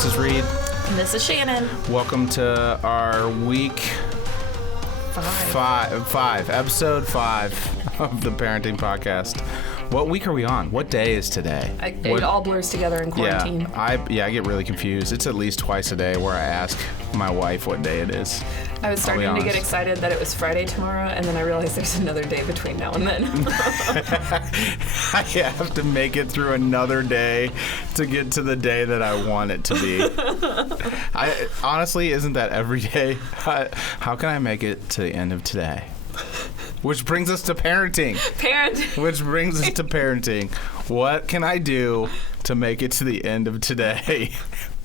This is Reed. And this is Shannon. Welcome to our week five, episode 5 of the Parenting Podcast. What week are we on? What day is today? It all blurs together in quarantine. I get really confused. It's at least twice a day where I ask my wife what day it is. I was starting to get excited that it was Friday tomorrow, and then I realized there's another day between now and then. I have to make it through another day to get to the day that I want it to be. Honestly, isn't that every day? How can I make it to the end of today? Which brings us to parenting. Which brings us to parenting. What can I do to make it to the end of today?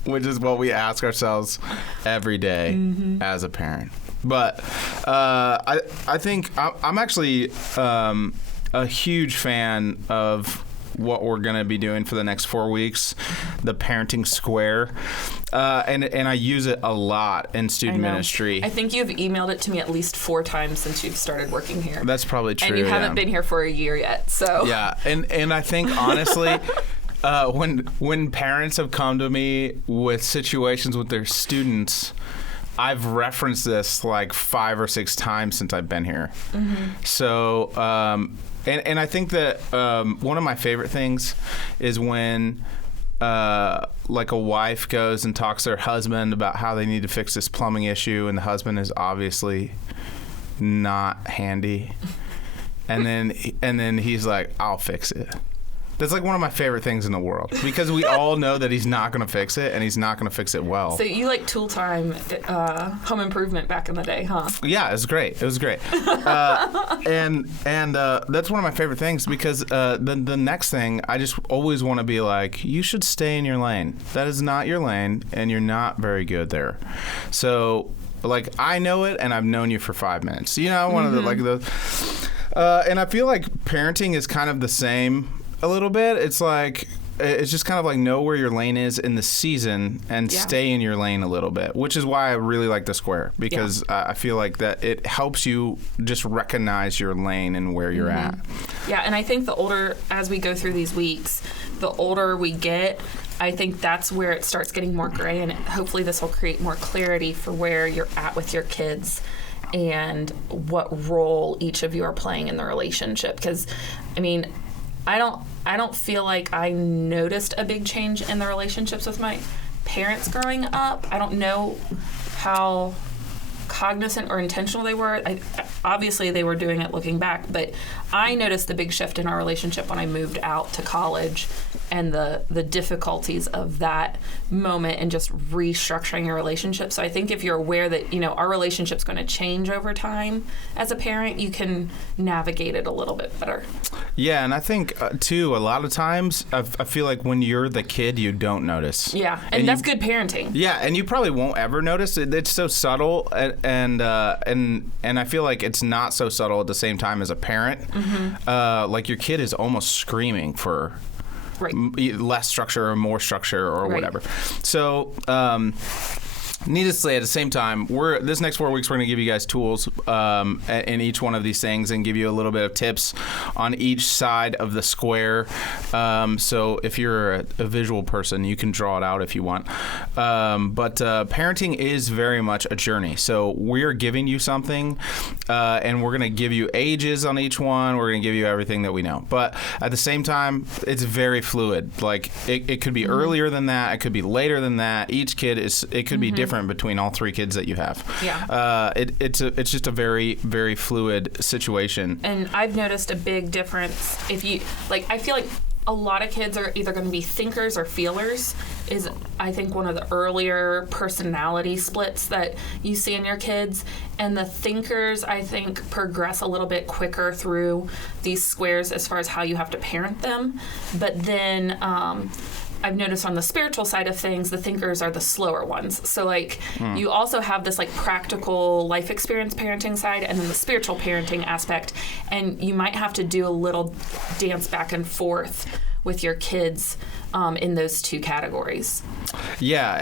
Which is what we ask ourselves every day as a parent. But I think I'm actually a huge fan of what we're going to be doing for the next 4 weeks, the Parenting Square. And I use it a lot in student ministry. I think you've emailed it to me at least 4 times since you've started working here. That's probably true. And you haven't been here for a year yet, so. Yeah, and I think, honestly, when parents have come to me with situations with their students, I've referenced this like 5 or 6 times since I've been here. So, and I think that one of my favorite things is when like a wife goes and talks to her husband about how they need to fix this plumbing issue, and the husband is obviously not handy, and then he's like, "I'll fix it." That's like one of my favorite things in the world, because we all know that he's not going to fix it, and he's not going to fix it well. So you like Tool Time, Home Improvement back in the day, huh? Yeah, it was great. It was great. And that's one of my favorite things, because the next thing, I just always want to be like, you should stay in your lane. That is not your lane, and you're not very good there. So, like, I know it, and I've known you for 5 minutes. You know, one of the and I feel like parenting is kind of the same. A little bit. It's like, it's just kind of like know where your lane is in the season and stay in your lane a little bit, which is why I really like the Square, because I feel like that it helps you just recognize your lane and where you're at. Yeah, and I think the older, as we go through these weeks, the older we get, I think that's where it starts getting more gray, and hopefully this will create more clarity for where you're at with your kids and what role each of you are playing in the relationship. Because, I mean, I don't feel like I noticed a big change in the relationships with my parents growing up. I don't know how cognizant or intentional they were. Obviously, they were doing it looking back, but I noticed the big shift in our relationship when I moved out to college, and the difficulties of that moment and just restructuring your relationship. So I think if you're aware that, you know, our relationship's going to change over time as a parent, you can navigate it a little bit better. Yeah, and I think, too, a lot of times, I feel like when you're the kid, you don't notice. Yeah, and that's good parenting. Yeah, and you probably won't ever notice it. It's so subtle, and I feel like it's not so subtle at the same time as a parent. Like your kid is almost screaming for less structure or more structure or whatever. So, needless to say, at the same time, this next 4 weeks, we're going to give you guys tools in each one of these things and give you a little bit of tips on each side of the square. So if you're a visual person, you can draw it out if you want. But parenting is very much a journey. So we're giving you something, and we're going to give you ages on each one. We're going to give you everything that we know. But at the same time, it's very fluid. Like it could be earlier than that. It could be later than that. Each kid it could be different between all 3 kids that you have. Yeah. It's just a very, very fluid situation. And I've noticed a big difference. I feel like a lot of kids are either going to be thinkers or feelers, is I think one of the earlier personality splits that you see in your kids. And the thinkers, I think, progress a little bit quicker through these squares as far as how you have to parent them. But then I've noticed on the spiritual side of things, the thinkers are the slower ones. So, you also have this, practical life experience parenting side, and then the spiritual parenting aspect. And you might have to do a little dance back and forth with your kids in those 2 categories. Yeah,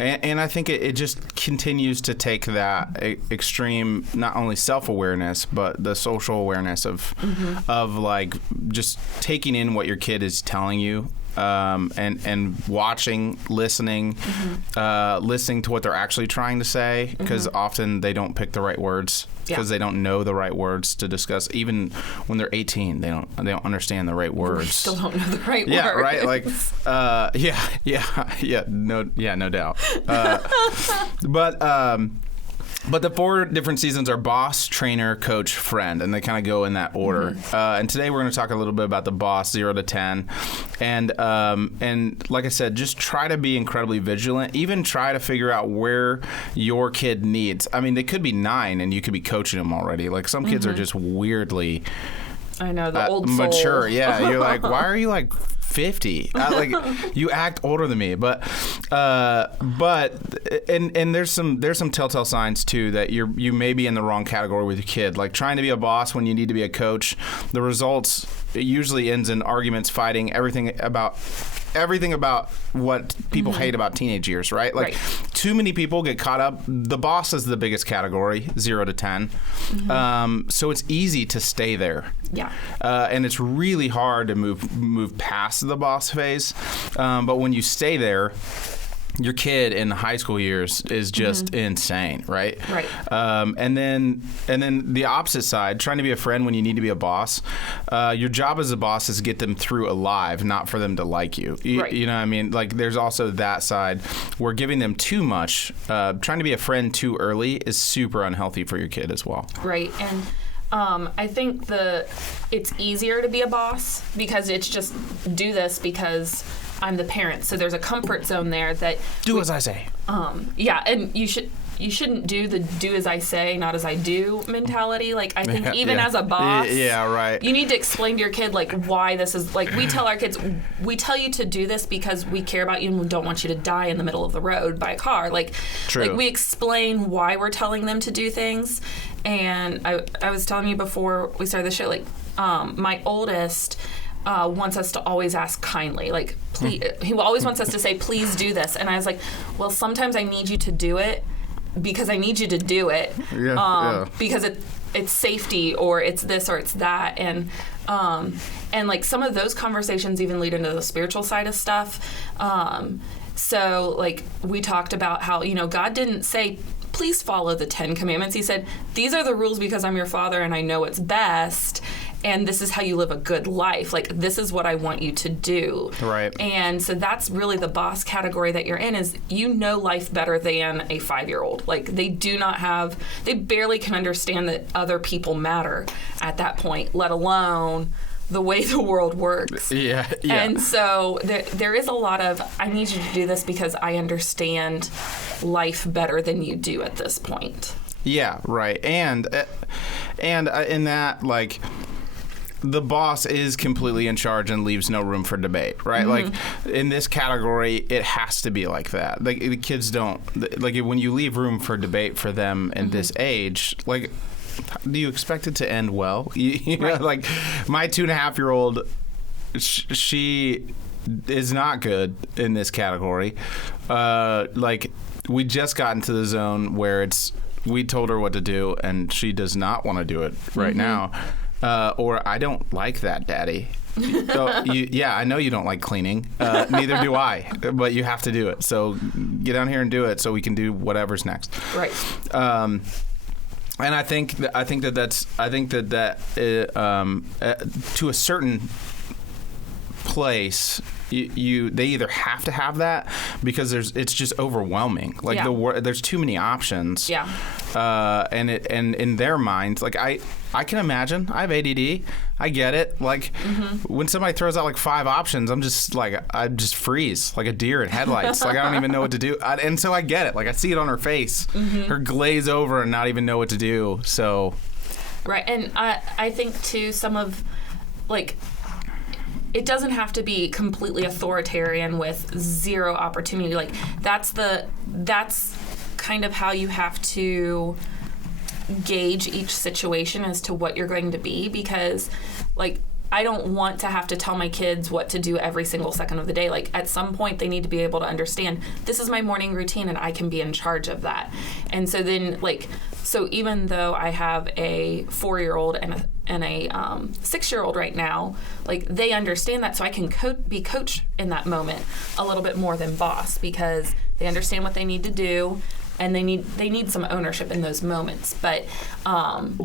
and I think it just continues to take that extreme, not only self-awareness, but the social awareness of just taking in what your kid is telling you and watching, listening, listening to what they're actually trying to say, because often they don't pick the right words because they don't know the right words to discuss. Even when they're 18, they don't understand the right words. Still don't know the right Yeah, words. right. Like, no doubt. But the 4 different seasons are boss, trainer, coach, friend, and they kind of go in that order. And today we're going to talk a little bit about the boss, 0 to 10, and like I said, just try to be incredibly vigilant. Even try to figure out where your kid needs. I mean, they could be 9 and you could be coaching them already. Like some kids are just weirdly. I know, the old soul. Mature, yeah. You're like, why are you like 50? Like, you act older than me. But there's some telltale signs too that you may be in the wrong category with your kid. Like trying to be a boss when you need to be a coach. The results, it usually ends in arguments, fighting, everything about what people hate about teenage years, right? Like, too many people get caught up. The boss is the biggest category, 0 to 10. So it's easy to stay there. Yeah. And it's really hard to move past the boss phase. But when you stay there, your kid in the high school years is just insane, right? Right. And then the opposite side, trying to be a friend when you need to be a boss. Your job as a boss is to get them through alive, not for them to like you. Right. You know what I mean? Like, there's also that side where giving them too much, trying to be a friend too early is super unhealthy for your kid as well. Right. And I think it's easier to be a boss because it's just do this because I'm the parent. So there's a comfort zone there that do as I say. Yeah, and you shouldn't do the do as I say, not as I do mentality. Like, I think even as a boss, right. You need to explain to your kid like why this is, like, we tell our kids, we tell you to do this because we care about you and we don't want you to die in the middle of the road by a car. Like, True. Like, we explain why we're telling them to do things. And I was telling you before we started the show, like, my oldest wants us to always ask kindly, like, please. He always wants us to say, please do this. And I was like, well, sometimes I need you to do it because I need you to do it. Because it's safety, or it's this or it's that. And like, some of those conversations even lead into the spiritual side of stuff. So, like, we talked about how, God didn't say, please follow the 10 commandments. He said, these are the rules because I'm your father and I know what's best. And this is how you live a good life. Like, this is what I want you to do. Right. And so that's really the boss category that you're in, is life better than a 5-year-old. Like, they barely can understand that other people matter at that point, let alone the way the world works. Yeah. And so there is a lot of, I need you to do this because I understand life better than you do at this point. Yeah, right. And in that, like, the boss is completely in charge and leaves no room for debate, right? Like, in this category, it has to be like that. Like, the kids don't, like, when you leave room for debate for them in this age, like, do you expect it to end well? You know, like, my 2.5-year-old, she is not good in this category. Like, we just got into the zone where we told her what to do and she does not want to do it right now. Or, I don't like that, Daddy. So I know you don't like cleaning. Neither do I. But you have to do it. So get down here and do it so we can do whatever's next. Right. And I think that to a certain place, they either have to have that because it's just overwhelming. Like, there's too many options. Yeah. And in their minds, like, I can imagine. I have ADD. I get it. Like, when somebody throws out like 5 options, I just freeze like a deer in headlights. Like, I don't even know what to do. And so I get it. Like, I see it on her face, her glaze over and not even know what to do. So. Right. And I think too, some of, like, it doesn't have to be completely authoritarian with zero opportunity. Like, that's kind of how you have to gauge each situation as to what you're going to be, because, like, I don't want to have to tell my kids what to do every single second of the day. Like, at some point they need to be able to understand, this is my morning routine and I can be in charge of that. And so then, like, so even though I have a 4-year-old and and a 6-year-old right now, like they understand that, so I can be coach in that moment a little bit more than boss, because they understand what they need to do, and they need some ownership in those moments. But I'm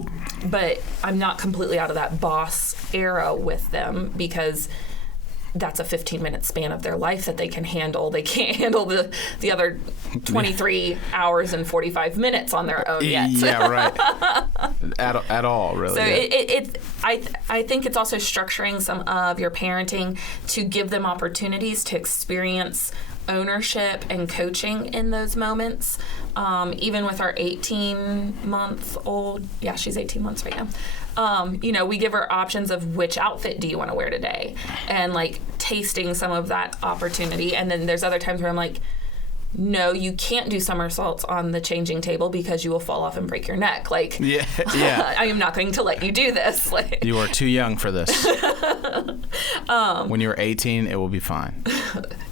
not completely out of that boss era with them, because that's a 15-minute span of their life that they can handle. They can't handle the other 23 hours and 45 minutes on their own yet. Yeah, right. At all, really. So I think it's also structuring some of your parenting to give them opportunities to experience ownership and coaching in those moments. Even with our 18-month-old, yeah, she's 18 months right now. We give her options of which outfit do you want to wear today, and like tasting some of that opportunity. And then there's other times where I'm like, no, you can't do somersaults on the changing table because you will fall off and break your neck. Like, yeah. I am not going to let you do this. Like, you are too young for this. When you're 18, it will be fine.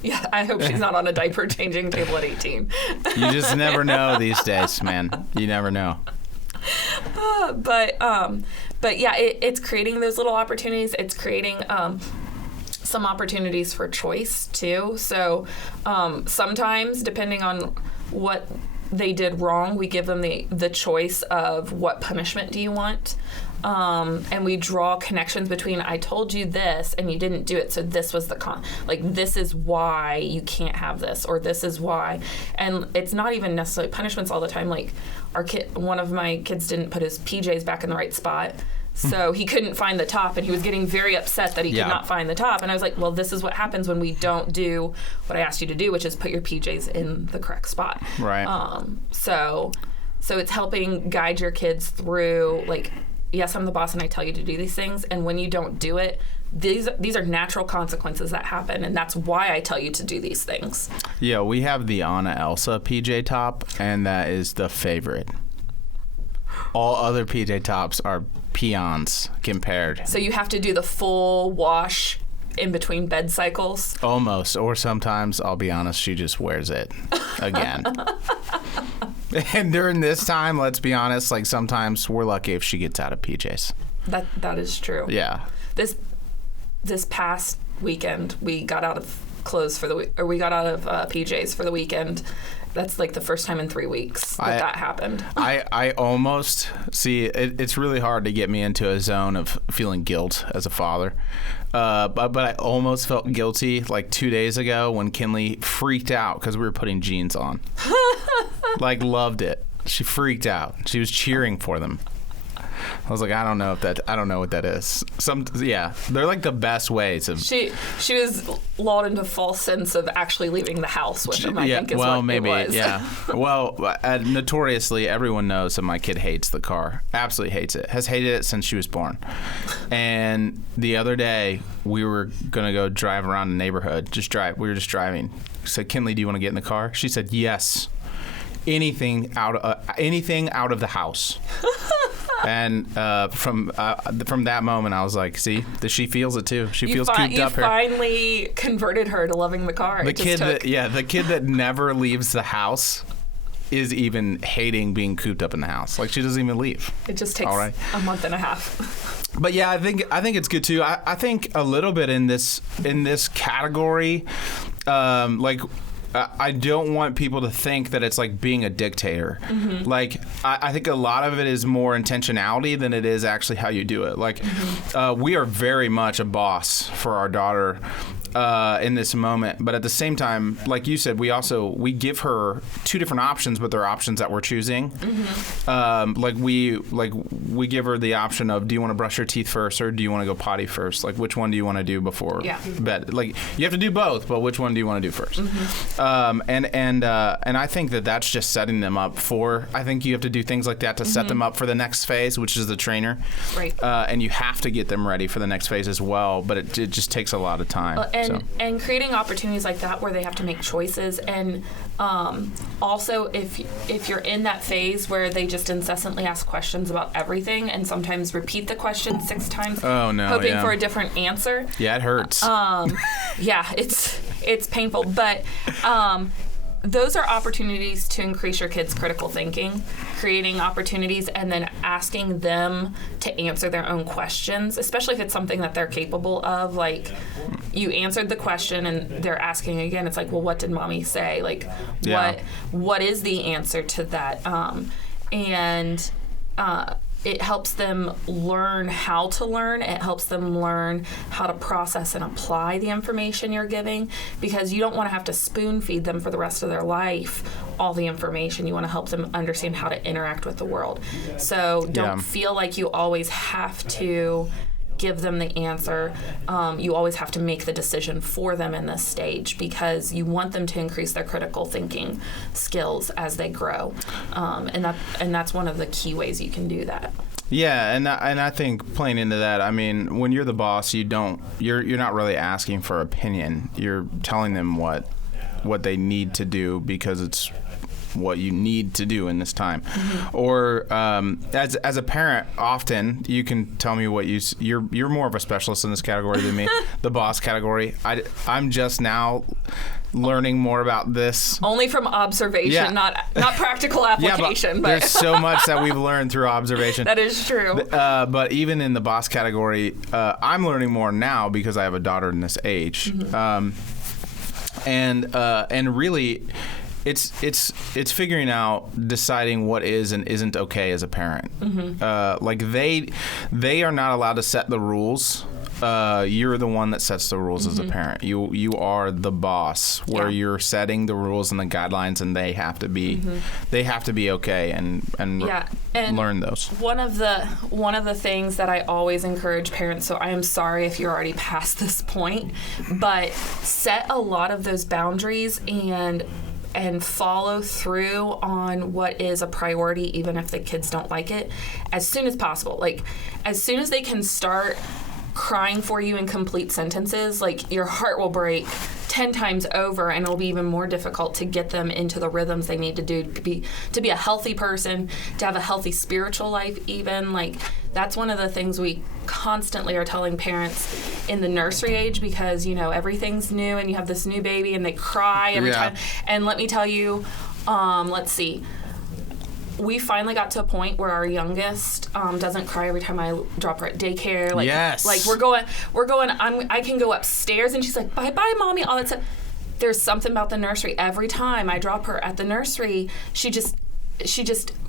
Yeah, I hope she's not on a diaper changing table at 18. You just never know these days, man. You never know. But yeah, it's creating those little opportunities. It's creating some opportunities for choice too. So sometimes, depending on what they did wrong, we give them the choice of what punishment do you want. And we draw connections between, I told you this and you didn't do it, so this was the this is why you can't have this, or this is why. And it's not even necessarily punishments all the time. Like one of my kids didn't put his PJs back in the right spot, so he couldn't find the top, and he was getting very upset that he could not find the top. And I was like, well, this is what happens when we don't do what I asked you to do, which is put your PJs in the correct spot. Right. So it's helping guide your kids through, like, yes, I'm the boss and I tell you to do these things, and when you don't do it, these are natural consequences that happen, and that's why I tell you to do these things. Yeah, we have the Anna Elsa PJ top, and that is the favorite. All other PJ tops are peons compared. So you have to do the full wash in between bed cycles? Almost, or sometimes, I'll be honest, she just wears it again. And during this time, let's be honest, like sometimes we're lucky if she gets out of PJs. That is true. Yeah. This past weekend, we got out of clothes we got out of PJs for the weekend. That's like the first time in 3 weeks that happened. I almost see it's really hard to get me into a zone of feeling guilt as a father. But I almost felt guilty like 2 days ago when Kinley freaked out because we were putting jeans on. Like, loved it. She freaked out. She was cheering for them. I was like, I don't know what that is. They're like the best ways of. She was lulled into false sense of actually leaving the house with him. I think is what maybe, it was. Yeah. Well, notoriously, everyone knows that my kid hates the car. Absolutely hates it. Has hated it since she was born. And the other day, we were gonna go drive around the neighborhood. We were just driving. I said, Kinley, do you want to get in the car? She said, yes. Anything out of the house. And from that moment, I was like, see, she feels it too. She feels cooped up. You finally converted her to loving the car. The kid that never leaves the house is even hating being cooped up in the house. Like, she doesn't even leave. It just takes a month and a half. But yeah, I think it's good too. I think a little bit in this category, I don't want people to think that it's like being a dictator. Mm-hmm. Like, I think a lot of it is more intentionality than it is actually how you do it. Like, we are very much a boss for our daughter in this moment. But at the same time, like you said, we give her two different options, but they're options that we're choosing. Mm-hmm. We give her the option of, do you want to brush your teeth first or do you want to go potty first? Like, which one do you want to do before bed? Like, you have to do both, but which one do you want to do first? Mm-hmm. And I think that's just setting them up for. I think you have to do things like that to set them up for the next phase, which is the trainer. Right. And you have to get them ready for the next phase as well. But it just takes a lot of time. And creating opportunities like that where they have to make choices, and also if you're in that phase where they just incessantly ask questions about everything and sometimes repeat the question 6 times, hoping for a different answer. Yeah, it hurts. Yeah, it's painful, but those are opportunities to increase your kids' critical thinking, creating opportunities, and then asking them to answer their own questions, especially if it's something that they're capable of. Like, you answered the question and they're asking again. It's like, well, what did mommy say? Like, what is the answer to that? It helps them learn how to learn. It helps them learn how to process and apply the information you're giving, because you don't want to have to spoon feed them for the rest of their life all the information. You want to help them understand how to interact with the world. So don't feel like you always have to give them the answer. You always have to make the decision for them in this stage, because you want them to increase their critical thinking skills as they grow, and that's one of the key ways you can do that. Yeah, and I think playing into that, I mean, when you're the boss, you're not really asking for opinion. You're telling them what they need to do, because it's what you need to do in this time. Or as a parent, often you can tell me what you're more of a specialist in this category than me, the boss category. I'm just now learning more about this. Only from observation, not practical application. But there's so much that we've learned through observation. That is true. But even in the boss category, I'm learning more now because I have a daughter in this age. And really, it's figuring out, deciding what is and isn't okay as a parent. Like they are not allowed to set the rules. You're the one that sets the rules as a parent. You are the boss, where you're setting the rules and the guidelines, and they have to be okay and learn those. One of the things that I always encourage parents, so I am sorry if you're already past this point, but set a lot of those boundaries and follow through on what is a priority, even if the kids don't like it, as soon as possible. Like, as soon as they can start crying for you in complete sentences, like, your heart will break 10 times over, and it'll be even more difficult to get them into the rhythms they need to do to be a healthy person, to have a healthy spiritual life even. Like, that's one of the things we constantly are telling parents in the nursery age, because, everything's new and you have this new baby and they cry every time. And let me tell you, let's see. We finally got to a point where our youngest doesn't cry every time I drop her at daycare. Like, yes. Like, we're going. I can go upstairs and she's like, bye, mommy. All that stuff. There's something about the nursery. Every time I drop her at the nursery, she just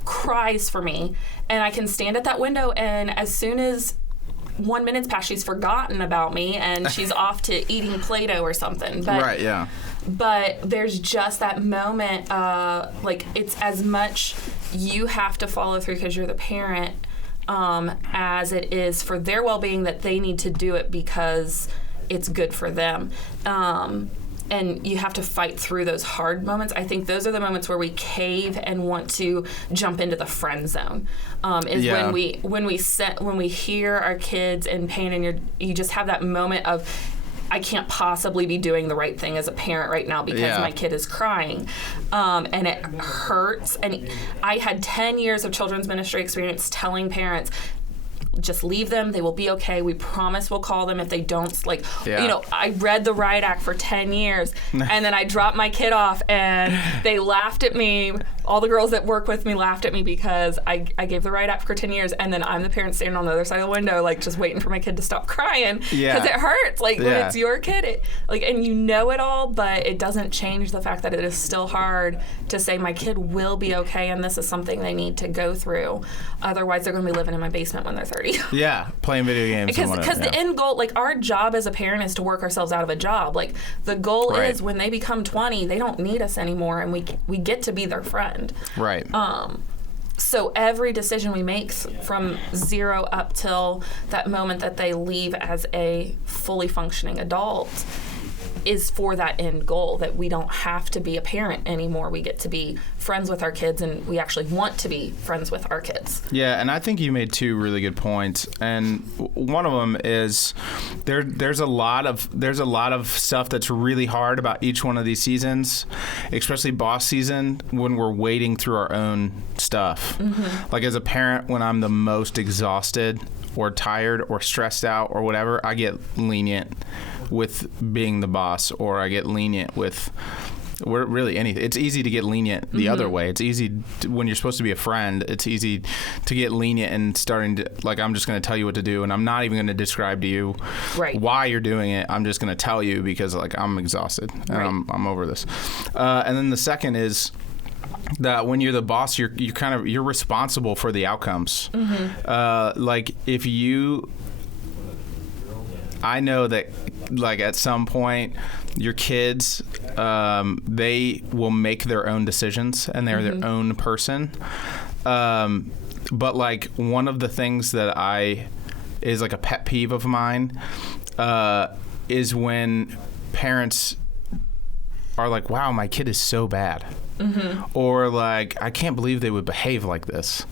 cries for me, and I can stand at that window, and as soon as 1 minute's passed, she's forgotten about me and she's off to eating Play-Doh or something. But, right. Yeah. But there's just that moment, like, it's as much you have to follow through because you're the parent, as it is for their well-being, that they need to do it because it's good for them. And you have to fight through those hard moments. I think those are the moments where we cave and want to jump into the friend zone. When we hear our kids in pain, and you just have that moment of, I can't possibly be doing the right thing as a parent right now because my kid is crying. And it hurts. And I had 10 years of children's ministry experience telling parents, just leave them. They will be okay. We promise we'll call them if they don't. I read the Riot Act for 10 years, and then I dropped my kid off, and they laughed at me. All the girls that work with me laughed at me because I gave the Riot Act for 10 years, and then I'm the parent standing on the other side of the window, like, just waiting for my kid to stop crying because it hurts. Like, when it's your kid, and you know it all, but it doesn't change the fact that it is still hard to say my kid will be okay, and this is something they need to go through. Otherwise, they're going to be living in my basement when they're 30. Yeah, playing video games. Because the end goal, like, our job as a parent is to work ourselves out of a job. Like, the goal is when they become 20, they don't need us anymore, and we get to be their friend. Right. So every decision we make from 0 up till that moment that they leave as a fully functioning adult is for that end goal, that we don't have to be a parent anymore. We get to be friends with our kids, and we actually want to be friends with our kids. Yeah, and I think you made two really good points. And one of them is there's a lot of stuff that's really hard about each one of these seasons, especially boss season, when we're wading through our own stuff. Like, as a parent, when I'm the most exhausted or tired or stressed out or whatever, I get lenient with being the boss, or I get lenient with we're really anything. It's easy to get lenient the other way. It's easy when you're supposed to be a friend. It's easy to get lenient and starting to like, I'm just going to tell you what to do, and I'm not even going to describe to you why you're doing it. I'm just going to tell you because like I'm exhausted and I'm over this. And then the second is that when you're the boss, you're responsible for the outcomes. Like if you, I know that like at some point your kids, they will make their own decisions and they're their own person. But like one of the things that is like a pet peeve of mine, is when parents are like, wow, my kid is so bad. Or like, I can't believe they would behave like this.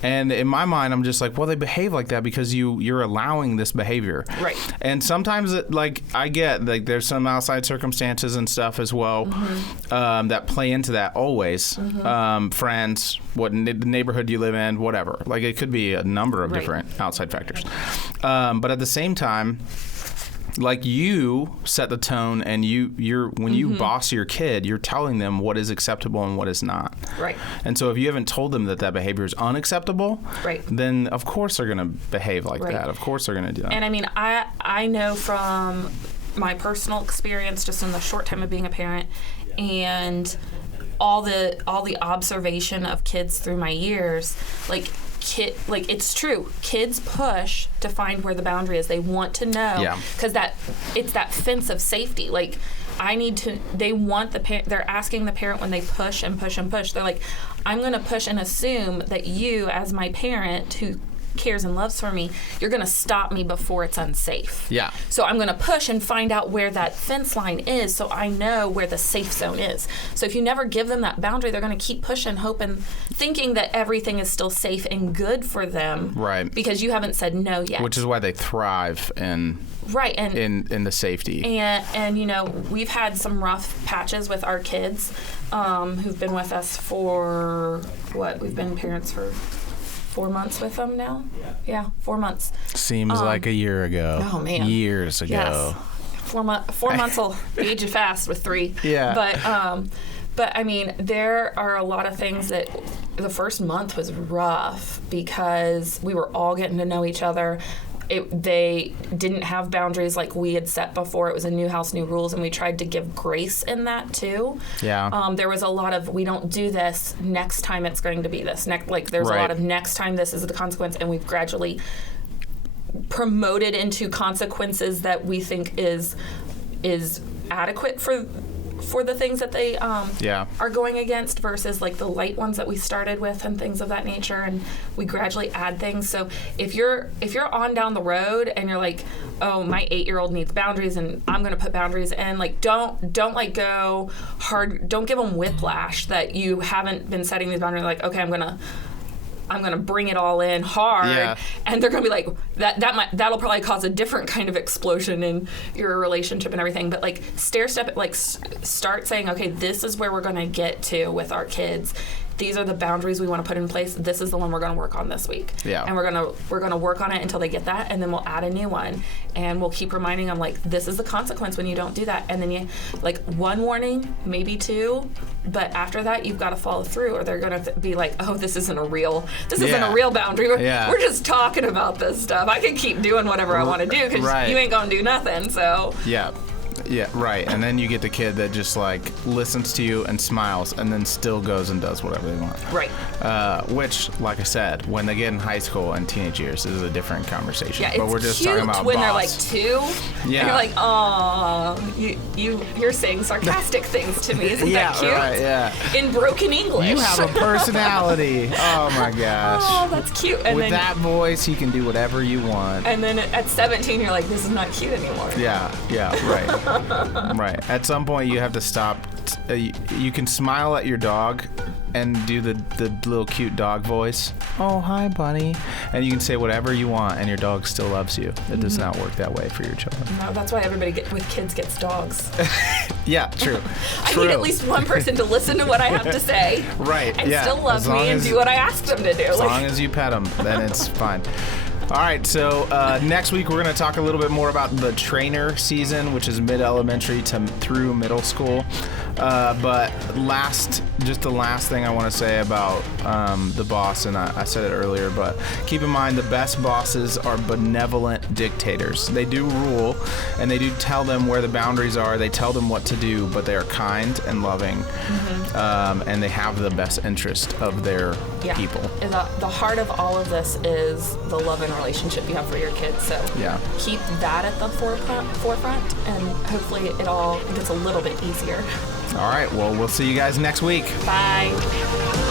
And in my mind, I'm just like, well, they behave like that because you're allowing this behavior. Right. And sometimes I get like there's some outside circumstances and stuff as well that play into that always. Friends, the neighborhood you live in, whatever. Like it could be a number of different outside factors. But at the same time, like you set the tone, and when you boss your kid, you're telling them what is acceptable and what is not. Right. And so if you haven't told them that behavior is unacceptable, then of course they're going to behave like that. Of course they're going to do that. And I mean, I know from my personal experience, just in the short time of being a parent, and all the observation of kids through my years, like it's true. Kids push to find where the boundary is. They want to know because it's that fence of safety. Like they want they're asking the parent when they push and push and push. They're like, I'm going to push and assume that you, as my parent who cares and loves for me, you're going to stop me before it's unsafe. Yeah. So I'm going to push and find out where that fence line is so I know where the safe zone is. So if you never give them that boundary, they're going to keep pushing, hoping, thinking that everything is still safe and good for them. Right. Because you haven't said no yet. Which is why they thrive in the safety. And you know, we've had some rough patches with our kids who've been with us for we've been parents for 4 months with them now. Yeah, 4 months. Seems like a year ago. Oh man, years ago. Yes. 4 months will age you fast with 3. Yeah. But I mean, there are a lot of things that the first month was rough because we were all getting to know each other. They didn't have boundaries like we had set before. It was a new house, new rules, and we tried to give grace in that too. Yeah. There was a lot of, we don't do this, next time it's going to be this. There's a lot of next time this is the consequence, and we've gradually promoted into consequences that we think is adequate for the things that they are going against versus like the light ones that we started with and things of that nature, and we gradually add things. So if you're on down the road and you're like, oh, my 8-year-old needs boundaries and I'm going to put boundaries in, like don't like go hard, don't give them whiplash that you haven't been setting these boundaries. Like, okay, I'm gonna bring it all in hard, and they're gonna be like that'll probably cause a different kind of explosion in your relationship and everything. But like start saying, okay, this is where we're gonna get to with our kids. These are the boundaries we want to put in place. This is the one we're going to work on this week. Yeah. And we're gonna work on it until they get that, and then we'll add a new one, and we'll keep reminding them like this is the consequence when you don't do that. And then you like 1 warning, maybe 2, but after that you've got to follow through, or they're gonna be like, oh, this isn't a real boundary. We're just talking about this stuff. I can keep doing whatever I want to do because you ain't gonna do nothing. So yeah, right. And then you get the kid that just like listens to you and smiles and then still goes and does whatever they want. Right. Which, like I said, when they get in high school and teenage years, is a different conversation. Yeah, but we're just talking about when they're like 2. Yeah. And you're like, oh, you're saying sarcastic things to me. Isn't that cute? Right, yeah. In broken English. You have a personality. Oh my gosh. Oh, that's cute. And with that voice, you can do whatever you want. And then at 17, you're like, this is not cute anymore. Yeah, right. Right. At some point, you have to stop. You can smile at your dog and do the little cute dog voice. Oh, hi, bunny. And you can say whatever you want, and your dog still loves you. It does not work that way for your children. No, that's why everybody with kids gets dogs. Yeah, true. I need at least one person to listen to what I have to say. Right. And still love me and do what I ask them to do. As long as you pet them, then it's fine. All right, so next week we're going to talk a little bit more about the trainer season, which is mid-elementary through middle school. But just the last thing I want to say about the boss, and I said it earlier, but keep in mind the best bosses are benevolent dictators. They do rule, and they do tell them where the boundaries are. They tell them what to do, but they are kind and loving, and they have the best interest of their people. And the heart of all of this is the love and relationship you have for your kids. So keep that at the forefront, and hopefully it all gets a little bit easier. All right. Well, we'll see you guys next week. Bye.